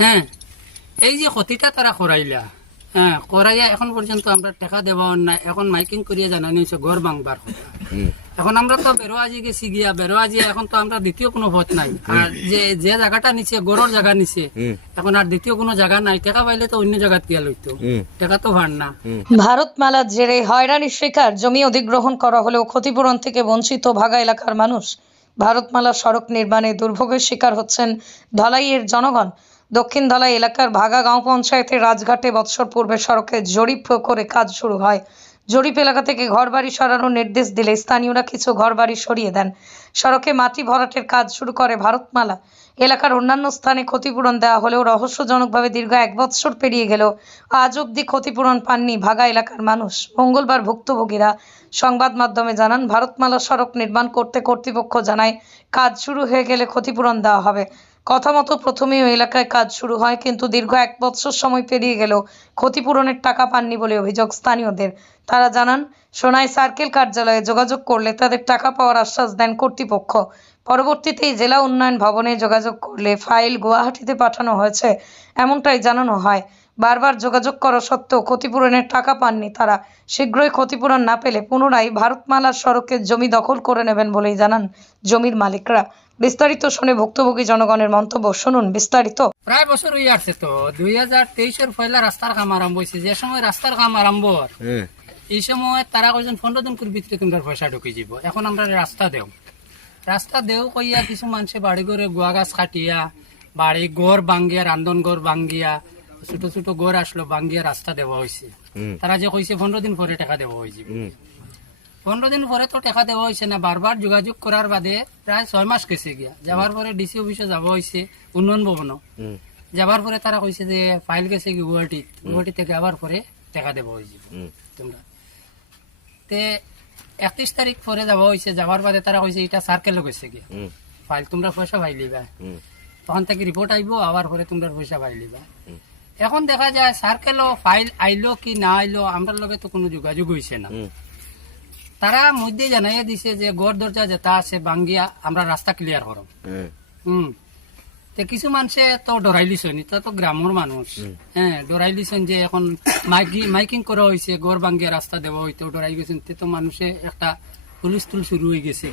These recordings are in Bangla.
হ্যাঁ এই যে ক্ষতিটা তারা করাইলা হ্যাঁ করাইয়া এখন পর্যন্ত আমরা টাকা দেওয়া না এখন মাইকিং করিয়া জানানি হয়েছে ঘর ভাঙবার কথা। এখন আমরা তো বেরোয়াজি গেছি গিয়া বেরোয়াজি এখন তো আমরা দ্বিতীয় কোনো পথ নাই। আর যে যে জায়গাটা নিচে গড়ের জায়গা নিচে এখন আর দ্বিতীয় কোনো জায়গা নাই টাকা পাইলে তো অন্য জায়গাত গিয়া লইতো। টাকা তো ভার না। ভারত ভারতমালার জেরে হয়রানির শিকার জমি অধিগ্রহণ করা হলেও ক্ষতিপূরণ থেকে বঞ্চিত ভাগা এলাকার মানুষ। ভারতমালা সড়ক নির্মাণে দুর্ভোগের শিকার হচ্ছেন ধলাইয়ের জনগণ। দক্ষিণ ধলাই এলাকার ভাগা গাঁও পঞ্চায়েতের রাজঘাটে বৎসর পূর্বে সড়কে জরিপ করে কাজ শুরু হয়। জরিপ এলাকা থেকে ঘরবাড়ি সরানোর নির্দেশ দিলে স্থানীয়রা কিছু ঘরবাড়ি সরিয়ে দেন। সড়কে মাটি ভরাটের কাজ শুরু করে ভারতমালা। এলাকার অন্যান্য স্থানে ক্ষতিপূরণ দেওয়া হলেও রহস্যজনকভাবে দীর্ঘ এক বৎসর পেরিয়ে গেল আজ অবধি ক্ষতিপূরণ পাননি ভাগা এলাকার মানুষ। মঙ্গলবার ভুক্তভোগীরা সংবাদ মাধ্যমে জানান, ভারতমালা সড়ক নির্মাণ করতে কর্তৃপক্ষ জানায়, কাজ শুরু হয়ে গেলে ক্ষতিপূরণ দেওয়া হবে। কথা মতো প্রথমেই ওই এলাকায় কাজ শুরু হয়, কিন্তু দীর্ঘ এক বছর সময় পেরিয়ে গেল। ক্ষতিপূরণের টাকা পাননি বলে অভিযোগ স্থানীয়দের। তারা জানান, সোনাই সার্কেল কার্যালয়ে যোগাযোগ করলে তাদের টাকা পাওয়ার আশ্বাস দেন কর্তৃপক্ষ। পরবর্তীতে জেলা উন্নয়ন ভবনে যোগাযোগ করলে ফাইল গুয়াহাটিতে পাঠানো হয়েছে, এমনটাই জানানো হয়। বারবার যোগাযোগ করা সত্ত্বেও ক্ষতিপূরণের টাকা পাননি তারা। শীঘ্রই ক্ষতিপূরণ না পেলে পুনরায় ভারতমালার সড়কের জমি দখল করে নেবেন বলেই জানান জমির মালিকরা। বিস্তারিত শুনে ভুক্তভোগী জনগণের মন্তব্য শুনুন বিস্তারিত। প্রায় বছর হয়ে আসছে তো। দুই হাজার তেইশের পয়লা রাস্তার কাম আরম্ভ হয়েছে। যে সময় রাস্তার কাম আরম্ভ এই সময় তারা কইছেন পনেরো দিন করে ভিতরে তোমরা পয়সা ঢুকে যাব এখন আমরা রাস্তা দেও। রাস্তা দেও কইয়া কিছু মানুষে বাড়ি করে গুয়া গাছ কাটিয়া বাড়ি গড় বাঙ্গিয়া রান্ধন গড় বাঙ্গিয়া ছোট ছোট গড় আসলো বাঙ্গিয়া রাস্তা দেওয়া হয়েছে তারা যে কইছে পনেরো দিন পরে টাকা দেওয়া হয়েছে পনেরো দিন পরে তো টাকা দেওয়া হয়েছে না বারবার যোগাযোগ করার বাদে প্রায় ছয় মাস গেছে গিয়া। যাবার পরে ডিসি অফিসে যাব হয়েছে উন্নয়ন ভবন যাবার পরে তারা কইছে যে ফাইল গেছে কি গুয়াহাটি গুয়াহাটি থেকে আবার পরে টাকা দেওয়া হয়েছে তোমরা। তে একত্রিশ তারিখ পরে যাব হয়েছে যাবার বাদে তারা কইছে এটা সার্কেলও গেছে গিয়া। ফাইল তোমরা পয়সা পাই লিবা। তখন থেকে রিপোর্ট আইব আবার পরে তোমরা পয়সা পাই লিবা। এখন দেখা যায় সার্কেলও ফাইল আইলো কি না আইলো আমরা লগে তো কোনো যোগাযোগ হয়েছে না। তারা মধ্যে জানাইয়া দিছে যে গড় দরজা যেটা আছে বাঙ্গিয়া আমরা রাস্তা ক্লিয়ার করো হুম। তে কিছু মানুষে তো ডরাই লিছেন এটা তো গ্রামের মানুষ। হ্যাঁ ডরাই লিছেন যে এখন মাইকি মাইকিং করা হয়েছে গড় বাঙ্গিয়া রাস্তা দেওয়া হইতো ডরাই গেছেন তে তো মানুষে একটা হুলস্থুল শুরু হয়ে গেছে।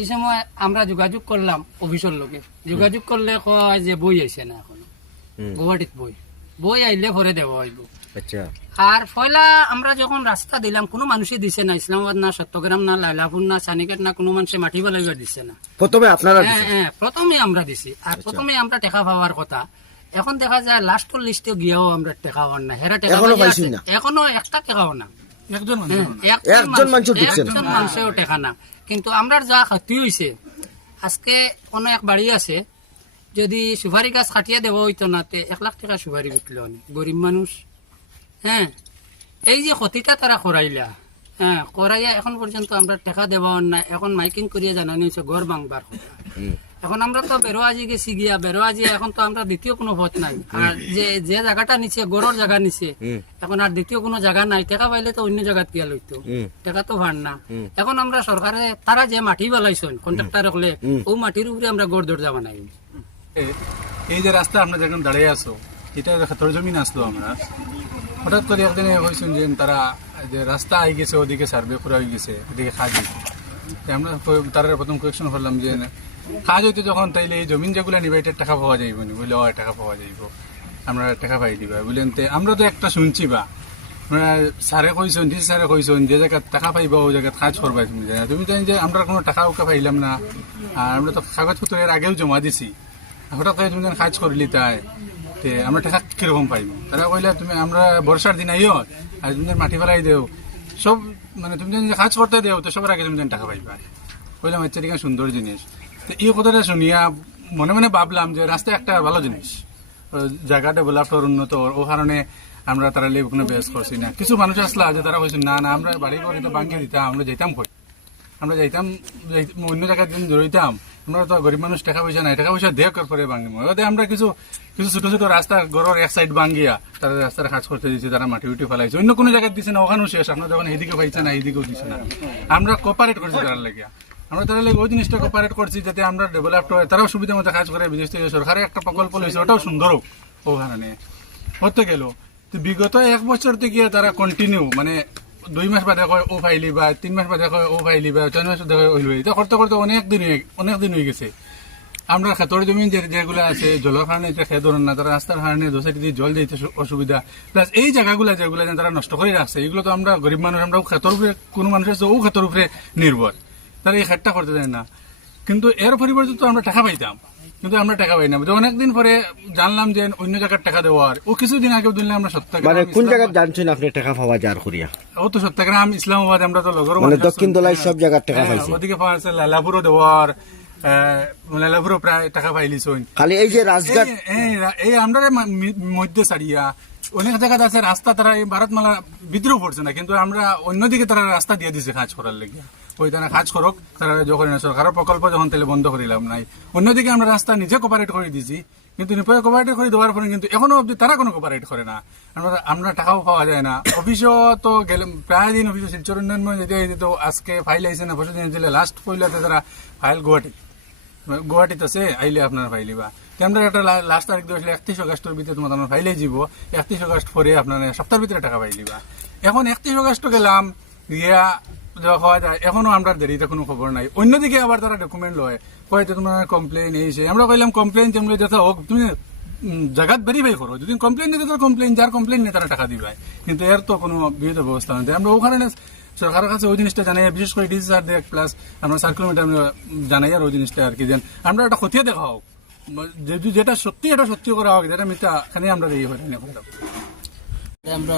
এই সময় আমরা যোগাযোগ করলাম অফিসের লোকে যোগাযোগ করলে কয় যে বই আইছে না এখন। গুয়াহাটিত বই। বই আইলে ভরে দেওয়া হইব আচ্ছা। আর ফয়লা আমরা যখন রাস্তা দিলাম কোনো মানুষই দিছে না ইসলামাবাদ না সত্যগ্রাম না লাইলাপুর না সানিকেট না কোনো মানুষে মাটি বেলাইবার দিছে না। প্রথমে আপনারা হ্যাঁ হ্যাঁ প্রথমে আমরা দিছি। আর প্রথমে আমরা টেকা পাওয়ার কথা। এখন দেখা যায় লাস্টের লিস্টে গিয়েও আমরা টেকা হওয়ার না। হেরা টেকা এখনও একটা টেকাও না। একজন হ্যাঁ, না। একজন মানুষেও টেকা না। কিন্তু আমরা যা ক্ষতি হয়েছে আজকে কোনো এক বাড়ি আছে যদি সুপারি গাছ কাটিয়ে দেওয়া হইতো না তে এক লাখ টাকা সুপারি বিকলো গরিব মানুষ। হ্যাঁ এই যে ক্ষতিটা তারা করাইলা হ্যাঁ করাইয়া এখন পর্যন্ত আমরা টাকা দেওয়া না এখন মাইকিং করিয়া জানানি হয়েছে ভাঙবার কথা। এখন আমরা তো বেরোয়াজি গেছি গিয়া বেরোয়াজি এখন তো আমরা দ্বিতীয় কোনো পথ নাই। আর যে যে জায়গাটা নিচে গড়ের জায়গা নিচে এখন আর দ্বিতীয় কোনো জায়গা নাই টাকা পাইলে তো অন্য জায়গাত গিয়া লইতো। টাকা তো ভার না। এখন আমরা সরকারে তারা যে মাটি বেলাইছেন কন্ট্রাক্টার হলে ও মাটির উপরে আমরা গড় দরজা বানাই এই যে রাস্তা আমরা যখন দাঁড়িয়ে আছো, এটা জমিন আসলো আমরা, হঠাৎ করে একদিনে হয়েছেন যে তারা যে রাস্তা আই গেছে, ওদিকে সার্ভে করা হয়ে গেছে ওদিকে হয়েছে আমরা তারা প্রথম কোয়েকশন করলাম যে, কাজ হইতে যখন তাইলে এই জমিন যেগুলো নিবে, এটার টাকা পাওয়া যাইব নি। বলে হয় টাকা পাওয়া যাইব। আমরা টাকা পাই দিবা। বুঝলেন তে, আমরা তো একটা শুনছি বা। স্যারে কইছেন, ডিসি স্যারে কইছেন, যে জায়গায় টাকা পাইবা, ওই জায়গায় কাজ করবা তুমি জানা তুমি জানি যে আমরা কোনো টাকা উকা পাইলাম না। আর আমরা তো কাগজপত্র এর আগেও জমা দিছি। হঠাৎ করে তুমি কাজ করলি তাই, তে আমরা টাকা কীরকম পাইব? তারা কইলা, তুমি আমরা বর্ষার দিন আইও, আর তুমি মাটি ফেলাই দেও। সব মানে তুমি যখন কাজ করতে দেও, তো সবার আগে তুমি টাকা পাইবা। কইলাম আচ্ছা ঠিক সুন্দর জিনিস। তো এই কথাটা শুনিয়া মনে মনে ভাবলাম যে রাস্তা একটা ভালো জিনিস। জায়গা ডেভেলপ উন্নত, ও কারণে আমরা তারা লেব কোনো বেস করছি না। কিছু মানুষ আসলা যে তারা কইছে, না না, আমরা বাড়ি করে তো ভাঙিয়ে দিতাম, আমরা যেতাম কই? আমরা যাইতাম, যাই- অন্য জায়গায় দিন জড়িতাম আমরা তো গরিব মানুষ টাকা পয়সা নাই, টাকা পয়সা দেখ করে ভাঙিম ওতে আমরা কিছু কিছু ছোট ছোট রাস্তা ঘরের এক সাইড ভাঙ্গিয়া তারা রাস্তার কাজ করতে দিচ্ছে তারা মাটি উঠে ফেলাইছে। অন্য কোনো জায়গায় দিছে না, ওখানেও শেষ। আমরা যখন এদিকে পাইছে না, এইদিকেও দিছে না। আমরা কোপারেট করছি তার লাগিয়া। আমরা তাহলে ওই জিনিসটা কোপারেট করছি যাতে আমরা ডেভেলপড হয়, তারাও সুবিধা মতো কাজ করে, বিদেশ থেকে সরকারের একটা প্রকল্প লইছে, ওটাও সুন্দর ওখানে হতে গেল। তো বিগত এক বছর থেকে তারা কন্টিনিউ মানে দুই মাস বাদে কয় ও ফাইলি বা তিন মাস বাদে কয় ও ফাইলি বা ছয় মাস বাদে কয় ওই লই এটা করতে করতে অনেক দিন অনেক দিন হয়ে গেছে। আমরা খেতর জমি যে যেগুলো আছে জলের কারণে এটা খেয়ে ধরেন না তারা রাস্তার কারণে দোষের দিয়ে জল দিতে অসুবিধা। প্লাস এই জায়গাগুলো যেগুলো তারা নষ্ট করে রাখছে এগুলো তো আমরা গরিব মানুষ আমরা খেতর উপরে কোনো মানুষ আছে ও খেতর উপরে নির্ভর তারা এই খেটটা করতে দেয় না। কিন্তু এর পরিবর্তে তো আমরা টাকা পাইতাম কিন্তু আমরা টাকা পাই না। অনেকদিন পরে জানলাম যে অন্য জায়গার টাকা দেওয়ার ও কিছুদিন আগে আমরা মানে কোন জায়গায় জানছেন আপনি টাকা পাওয়া যার করিয়া? ও তো সত্যাগ্রাম ইসলামাবাদ আমরা তো লগর মানে দক্ষিণ দলাই সব জায়গার টাকা হ্যাঁ, পাইছে। ওদিকে পাওয়া যাচ্ছে লালাপুরও দেওয়ার লালাপুরও প্রায় টাকা পাইলিছ খালি এই যে রাজঘাট এই- আমরা মধ্যে সারিয়া অনেক জায়গা আছে রাস্তা তারা এই ভারতমালা বিদ্রোহ করছে না কিন্তু আমরা অন্যদিকে তারা রাস্তা দিয়ে দিছে কাজ করার লেগে ওই কাজ করুক তারা যখন সরকারের প্রকল্প যখন তাহলে বন্ধ করে দিলাম নাই। অন্যদিকে আমরা রাস্তা নিজে কোপারেট করে দিছি, কিন্তু নিপয়ে কোপারেট করে দেওয়ার পরে কিন্তু এখনও অব্দি তারা কোনো কোপারেট করে না। আমরা আমরা টাকাও পাওয়া যায় না। অফিসও তো গেলে প্রায় দিন অফিসে শিলচর উন্নয়ন যেতে যেতে আজকে ফাইল আইসে না বসে দিন লাস্ট পইলাতে তারা ফাইল গুয়াহাটি গুয়াহাটিত আছে আইলে আপনার ফাইলিবা আমরা একটা লাস্ট তারিখ দিয়ে একত্রিশ আগস্টের ভিতরে তোমার আপনার ফাইলে যাব একত্রিশ আগস্ট পরে আপনার সপ্তাহের ভিতরে টাকা পাইলিবা এখন একত্রিশ আগস্ট গেলাম গিয়া হওয়া যায় এখনও আমরা দেরিতে কোনো খবর নাই। অন্যদিকে আবার তারা ডকুমেন্ট লয়, কয় তোমার কমপ্লেন এই আমরা কইলাম কমপ্লেন তেমনি যেতে হোক, তুমি জায়গাত ভেরিফাই করো। যদি কমপ্লেন নিতে তার কমপ্লেন যার কমপ্লেন নেই, তারা টাকা দিবে। কিন্তু এর তো কোনো বিহিত ব্যবস্থা নেই। আমরা ওখানে সরকারের কাছে ওই জিনিসটা জানাই, বিশেষ করে ডিসি স্যার দেখ প্লাস আমরা সার্কুলার মিটার জানাই আর ওই জিনিসটা আর কি যেন আমরা একটা খতিয়ে দেখা হোক। যেটা সত্যি, এটা সত্যি করা হোক, যেটা মিথ্যা এখানে আমরা ইয়ে হয়ে আমরা